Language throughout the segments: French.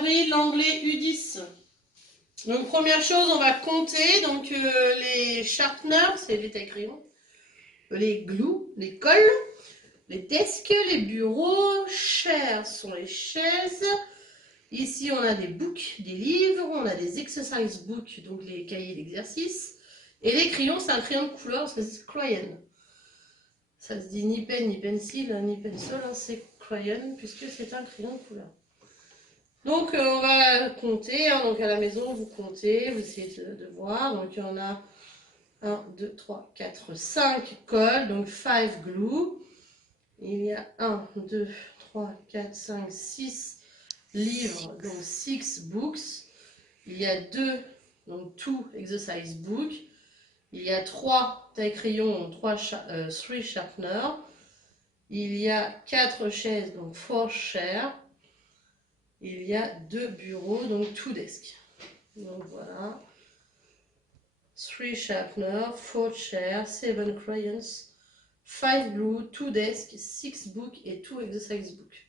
Sandrine, l'anglais U10. Donc première chose, on va compter donc les sharpeners, c'est les taille-crayons, les glue, les colles, les desks, les bureaux, chairs sont les chaises. Ici, on a des books, des livres, on a des exercise books, donc les cahiers d'exercice. Et les crayons, c'est un crayon de couleur, c'est crayon. Ça se dit ni pen, ni pencil, ni pencil, hein, c'est crayon, puisque c'est un crayon de couleur. Donc, on va compter, hein, donc à la maison, vous comptez, vous essayez de voir. Donc, il y en a 1, 2, 3, 4, 5 colles, donc 5 glue. Il y a 1, 2, 3, 4, 5, 6 livres, donc 6 books. Il y a 2, donc 2 exercise books. Il y a 3 taille-crayons, donc 3 sharpeners. Il y a 4 chaises, donc 4 chairs. Il y a 2 bureaux, donc 2 desks. Donc voilà. 3 sharpeners, 4 chairs, 7 crayons, 5 glue, 2 desks, 6 books et 2 exercise books.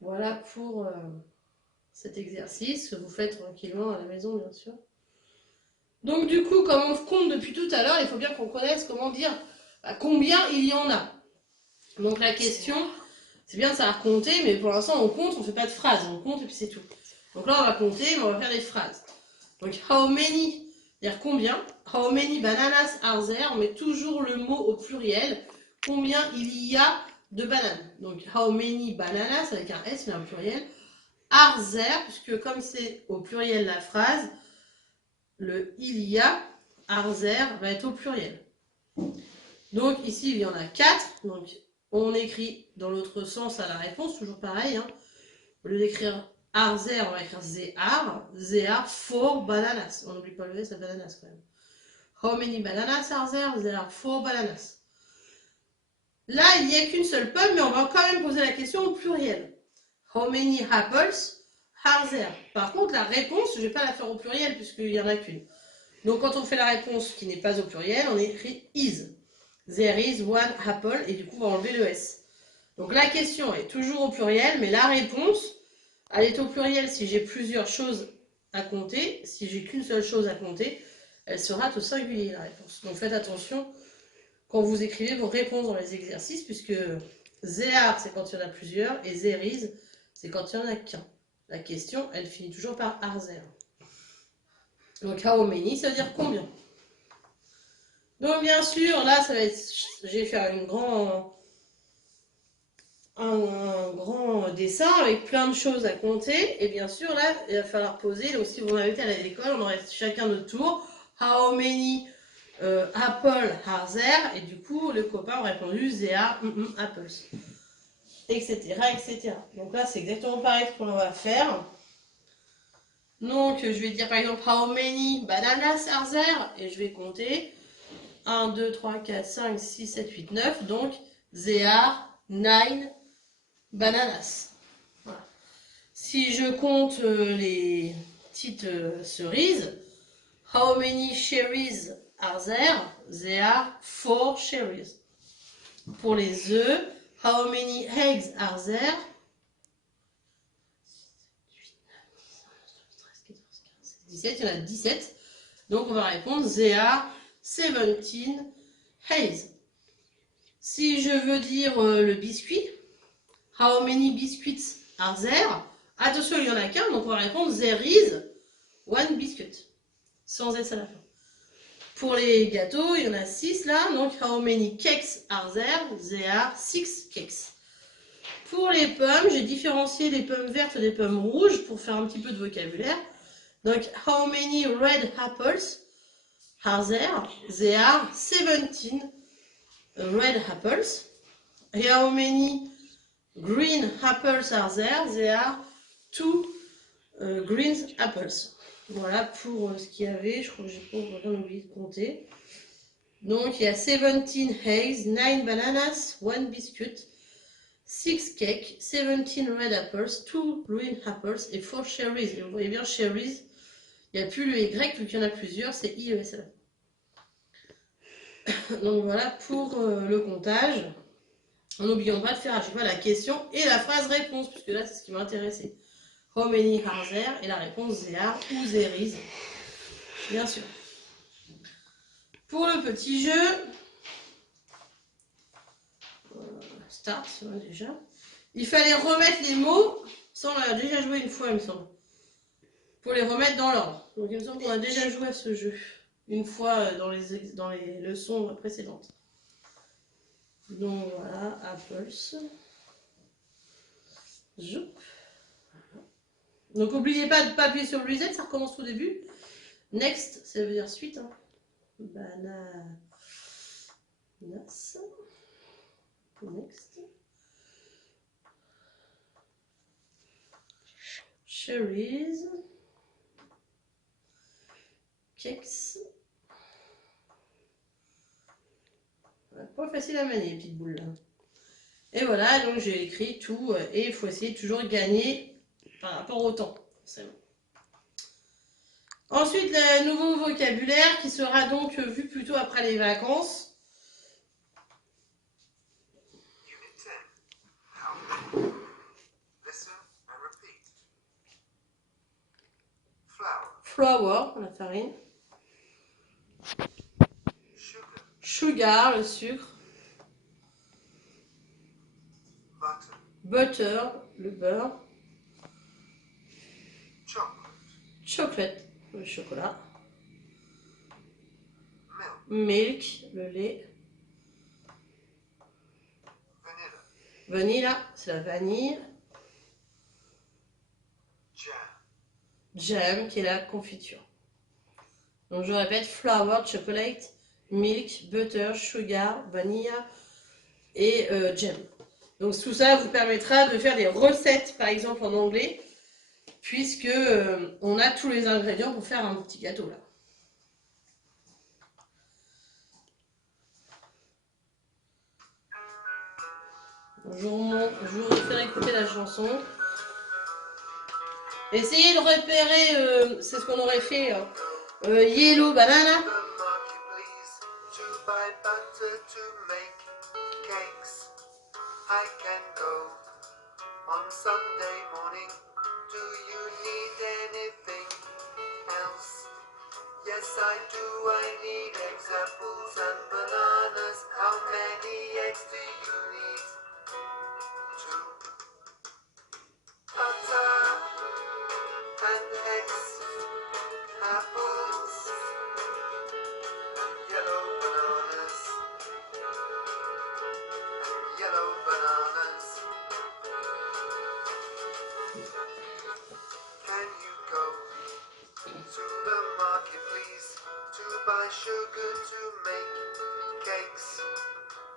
Voilà pour cet exercice que vous faites tranquillement à la maison, bien sûr. Donc du coup, comme on compte depuis tout à l'heure, il faut bien qu'on connaisse comment dire combien il y en a. Donc la question, c'est bien de savoir compter, mais pour l'instant on compte, on ne fait pas de phrases, on compte et puis c'est tout. Donc là on va compter, mais on va faire des phrases. Donc how many, c'est-à-dire combien. How many bananas are there, on met toujours le mot au pluriel. Combien il y a de bananes. Donc how many bananas, avec un S, mais un pluriel. Are there, puisque comme c'est au pluriel la phrase, le il y a, are there, va être au pluriel. Donc ici il y en a 4, donc on écrit dans l'autre sens à la réponse, toujours pareil. Hein. Au lieu d'écrire are there, on va écrire they are 4 bananas. On n'oublie pas le S à bananas quand même. How many bananas are there? There are 4 bananas. Là, il n'y a qu'une seule pomme, mais on va quand même poser la question au pluriel. How many apples are there? Par contre, la réponse, je ne vais pas la faire au pluriel puisqu'il n'y en a qu'une. Donc quand on fait la réponse qui n'est pas au pluriel, on écrit is. There is one apple, et du coup, on va enlever le S. Donc la question est toujours au pluriel, mais la réponse, elle est au pluriel si j'ai plusieurs choses à compter. Si j'ai qu'une seule chose à compter, elle sera au singulier, la réponse. Donc faites attention quand vous écrivez vos réponses dans les exercices, puisque there, c'est quand il y en a plusieurs, et there is, c'est quand il n'y en a qu'un. La question, elle finit toujours par are there. Donc how many, ça veut dire combien. Donc bien sûr, là, ça va être, je vais faire un grand dessin avec plein de choses à compter. Et bien sûr, là, il va falloir poser. Donc si vous m'invitez à l'école, on aurait chacun notre tour. How many apple are there? Et du coup, le copain a répondu there are apples. Etc. etc. Donc là, c'est exactement pareil ce qu'on va faire. Donc, je vais dire par exemple how many bananas are there? Et je vais compter 1, 2, 3, 4, 5, 6, 7, 8, 9. Donc, there are 9 bananas. Voilà. Si je compte les petites cerises, how many cherries are there? There are 4 cherries. Pour les œufs, how many eggs are there? 17, il y en a 17. Donc on va répondre there are 17 eggs. Si je veux dire le biscuit, how many biscuits are there? Attention, il n'y en a qu'un, donc on va répondre there is one biscuit. Sans S à la fin. Pour les gâteaux, il y en a 6 là, donc how many cakes are there? There are 6 cakes. Pour les pommes, j'ai différencié les pommes vertes des pommes rouges pour faire un petit peu de vocabulaire. Donc, how many red apples are there? There are 17 red apples. And how many green apples are there? There are 2 green apples. Voilà pour ce qu'il y avait. Je crois que j'ai pas oublié de compter. Donc, il y a 17 eggs, 9 bananas, 1 biscuit, 6 cakes, 17 red apples, 2 green apples et 4 cherries. Et vous voyez bien, cherries, il n'y a plus le Y, vu qu'il y en a plusieurs, c'est IES. Donc voilà pour le comptage. N'oublions pas de faire à chaque fois la question et la phrase réponse, puisque là c'est ce qui m'a intéressé. How many are there? Et la réponse they are ou there is. Bien sûr. Pour le petit jeu, start déjà. Il fallait remettre les mots, ça on l'a déjà joué une fois il me semble. Pour les remettre dans l'ordre. Donc il me semble qu'on a déjà joué à ce jeu une fois dans les leçons précédentes. Donc voilà, apples. Donc n'oubliez pas de ne pas appuyer sur le reset, ça recommence au début. Next, ça veut dire suite. Hein. Bananas. Next. Cherries. Cakes. Pas facile à manier, petite boule là. Et voilà, donc j'ai écrit tout et il faut essayer de toujours gagner par rapport au temps. C'est bon. Ensuite, le nouveau vocabulaire qui sera donc vu plutôt après les vacances. Flour, la farine. Sugar, le sucre. Butter, le beurre. Chocolate, le chocolat. Milk, le lait. Vanilla, c'est la vanille. Jam, qui est la confiture. Donc je répète, flour, chocolate, milk, butter, sugar, vanilla et jam. Donc tout ça vous permettra de faire des recettes, par exemple en anglais, puisque on a tous les ingrédients pour faire un petit gâteau là. Je vous refais écouter la chanson. Essayez de repérer, c'est ce qu'on aurait fait, yellow banana. Sunday morning, do you need anything else? Yes, I do. I need eggs, apples, and bananas. How many eggs do you need? 2. Butter and eggs, apples, and yellow bananas. And yellow bananas. Can you go to the market, please, to buy sugar to make cakes?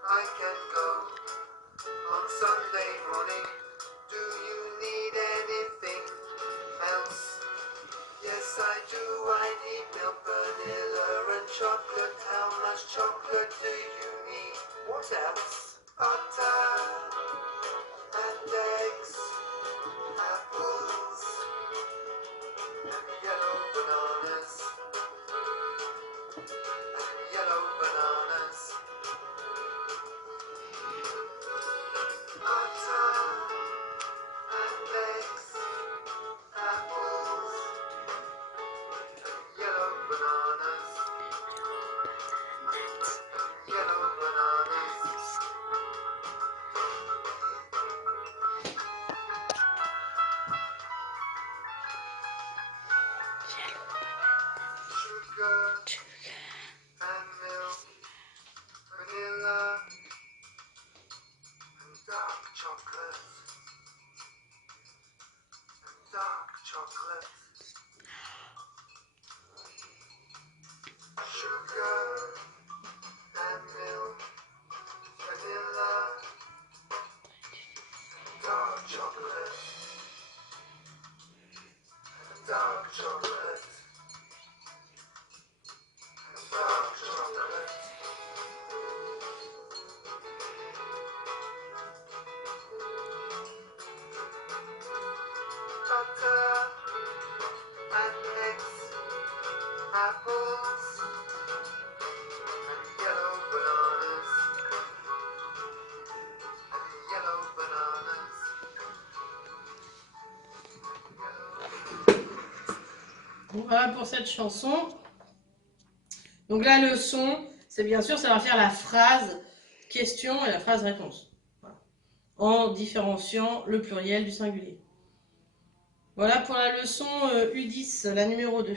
I can go on Sunday morning. Do you need anything else? Yes, I do. I need milk, vanilla, and chocolate. How much chocolate do you need? What else? Butter and eggs, apples, and yellow bananas. And yellow bananas. Butter and eggs, apples, and yellow bananas. Yellow bananas. Sugar and milk, vanilla and dark chocolate. And dark chocolate. Sugar and milk, vanilla, dark chocolate, and dark chocolate, and dark chocolate. Butter and eggs, apples, and yellow bananas. And yellow bananas. Voilà pour cette chanson. Donc la leçon, c'est bien sûr, ça va faire la phrase question et la phrase réponse. Voilà. En différenciant le pluriel du singulier. Voilà pour la leçon U10, la numéro 2.